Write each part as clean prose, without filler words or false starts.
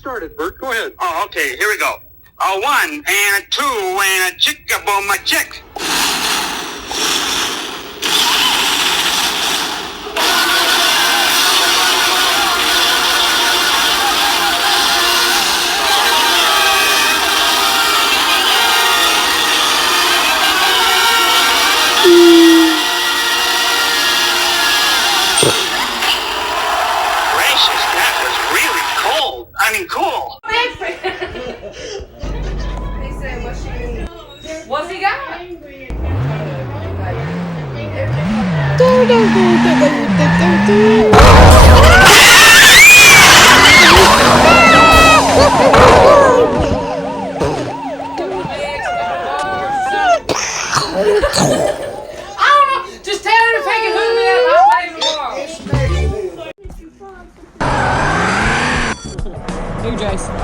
started, Bert. Go ahead. Oh, okay. Here we go. A 1 and a 2 and a chick-a-boom, a chick. Gracious, that was really cold. I mean, cool. He said, what's he got? I don't know. Just tell her to take it hook me up. I'll pay him tomorrow. Hey, Jason.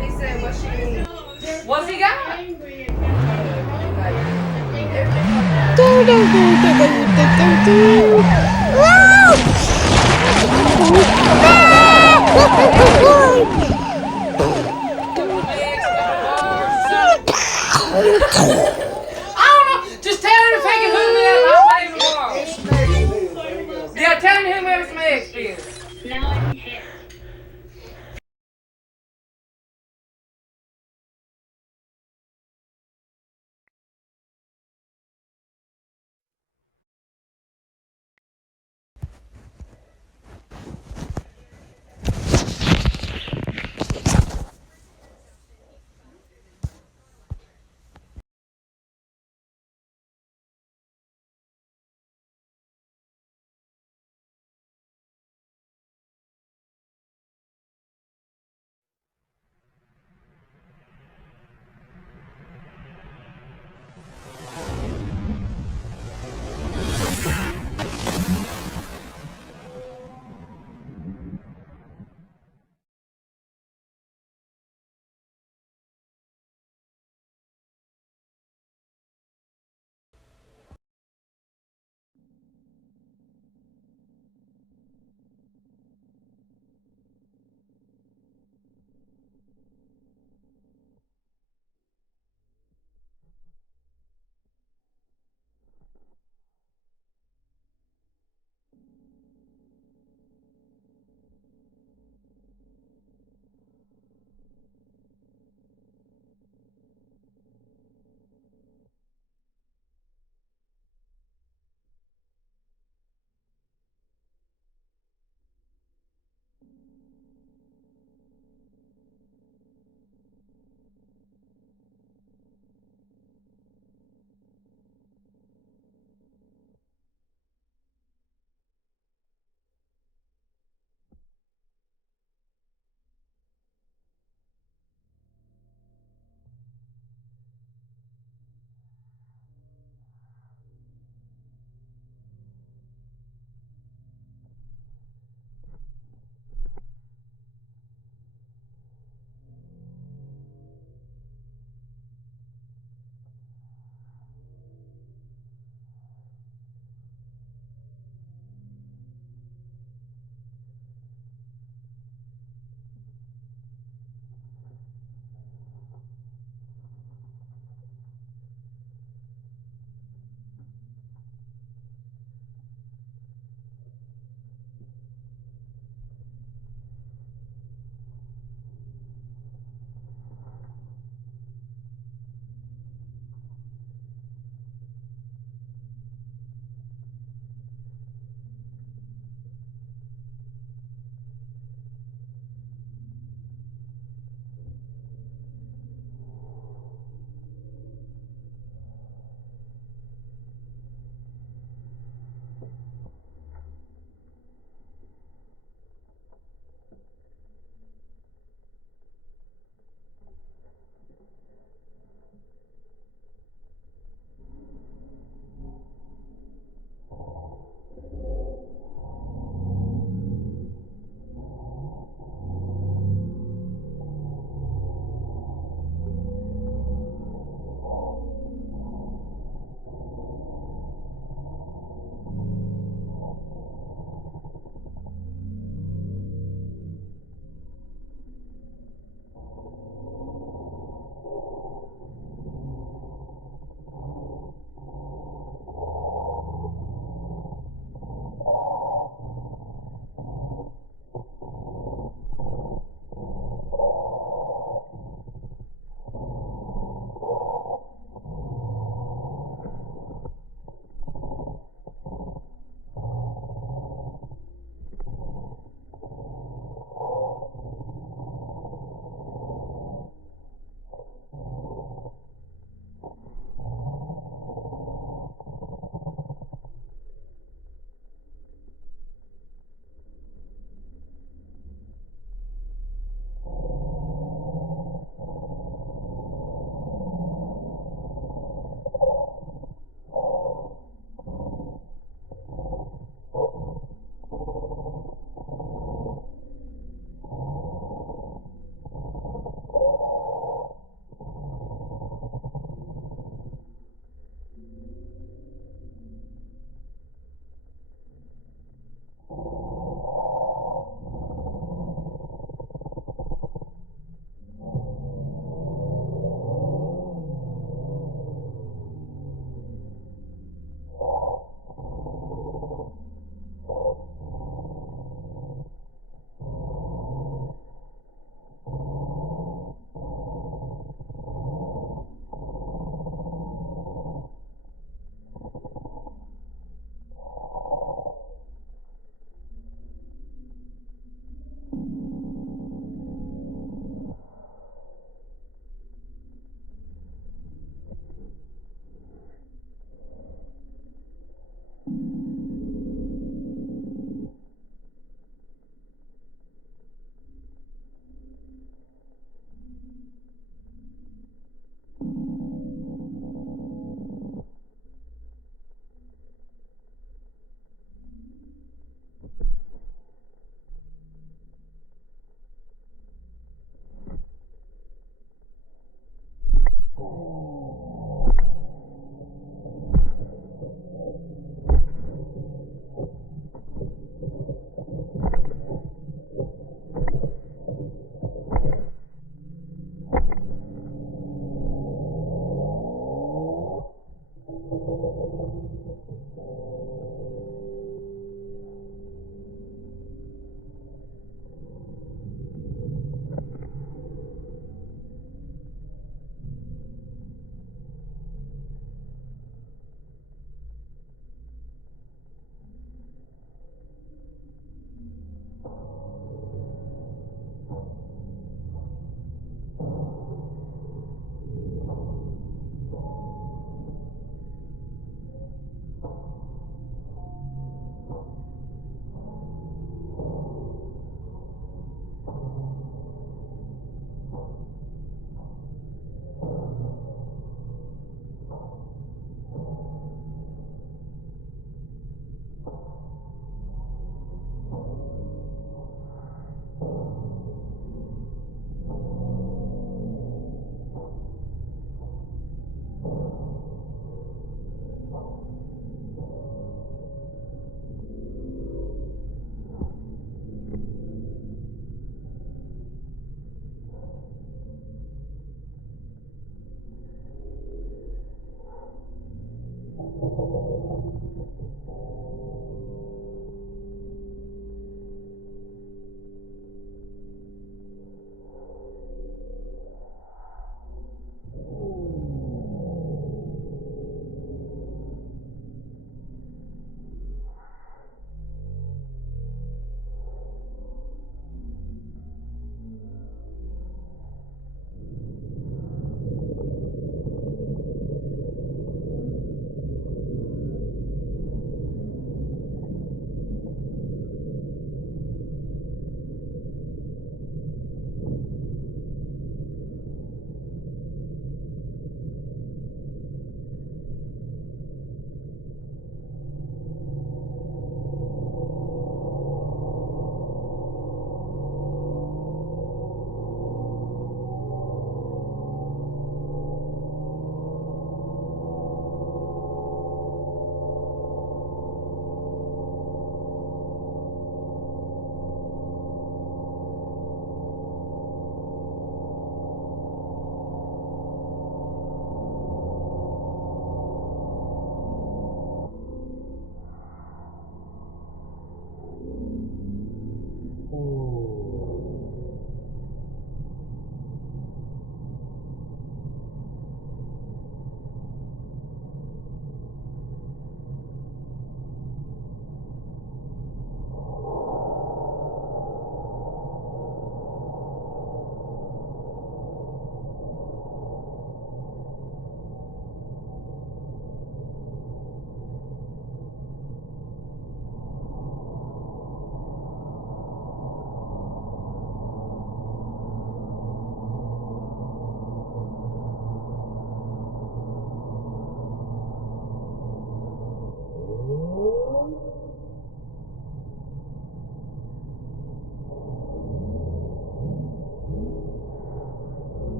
He said, what's he got? I don't know. Just tell her to take it hook me up. I'll pay him tomorrow. Yeah, tell him whoever some eggs is. Now I'm here.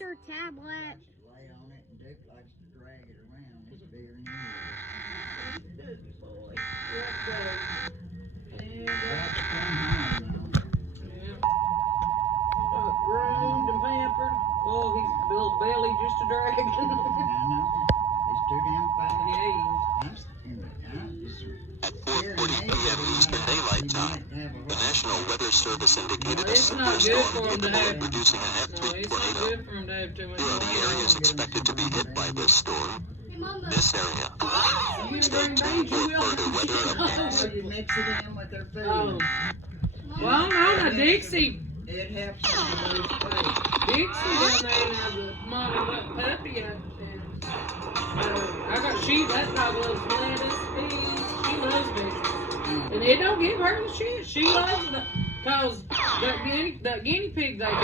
their tablet. Lay on it and Duke likes to drag it around. It's bigger than yours. Boy. Let's go. And, About to come home yeah. Groomed and pampered. Oh, he's built belly just a dragon. now. I know. He's too damn fast. Yeah, he is. At 4:40 p.m. Eastern Daylight Time, the National Weather Service indicated a It's severe not good for storm him to capable have. of producing an No, F3 it's not tornado. good for him to have too much. Here are the areas expected to be hit by this storm. This area. Stay tuned for further weather updates. So you mix it in with their food. Oh. Well, no, the Dixie. It helps them to lose weight. Dixie down there has a mama puppy out there. I got that dog loves lettuce, peas, she loves vegetables. And it don't give her the shit. She loves the, cause the guinea pig they got,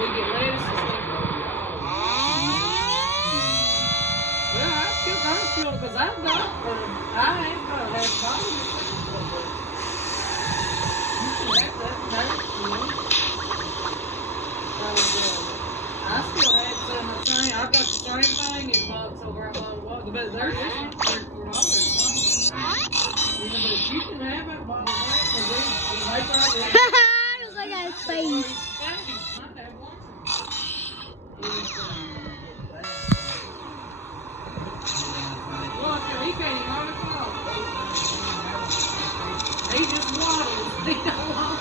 we get lettuce and stuff. Well, I still got fuel, cause I've got, I have had problems. You can have that, you know. I still had some of the same. I got the same thing in the box over at Walmart, but they're just $34. Yeah, but you can have that bottle back because they right there. Look at his face. Look, he can't even hardly walk. He just waddles. He don't walk.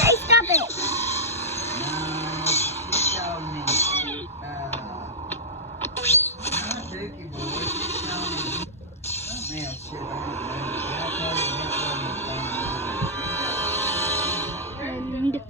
Hey, stop it. She told me, not Dookie boy, she told me something else. Shit, I don't remember. I told her And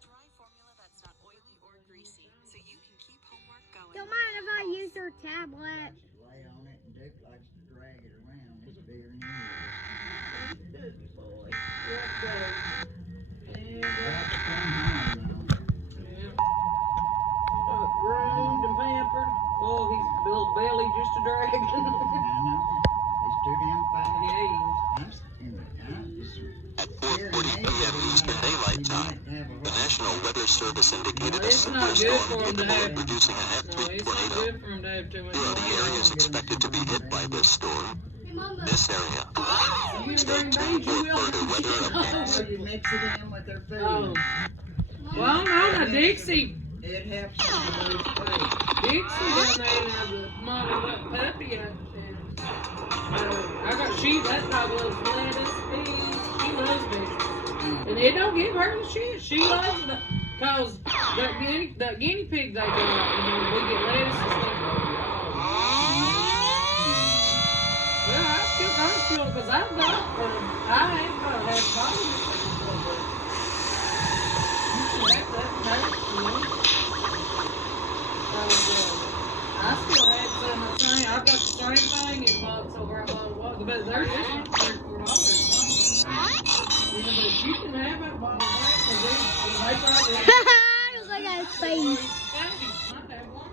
Dry formula that's not oily or greasy, so you can keep homework going. don't mind if I use their tablet. lay on it and Duke likes to drag it around. It's bigger than yours. Boy. Let's go. And, About to come home groomed and pampered. Oh, he's built belly just a dragon. I know. He's too damn fast. Yeah, he is. At 4:40 p.m. Eastern Daylight Time, the National Weather Service indicated a It's severe not good for storm him to capable of have. producing an No, F3 it's not tornado. good for him to have too much. Here are the areas expected to be hit by this storm. This area. Stay tuned for further weather updates. So you mix it in with their food. Oh. Well, no, the Dixie. It helps them to lose weight. Dixie down there has a mama puppy out there. I got that dog loves lettuce, peas, she loves vegetables. And it don't give her the shit. She loves the, cause the guinea pig they got, we get lettuce and stuff. Well, I still got fuel because I've got, I have had problems. You can have that, you know. I still had some of the same. I got the same thing in the box over at Walmart, but they're just $34. Yeah, but you can have that bottle back because they right there. Look at his face. Not that one.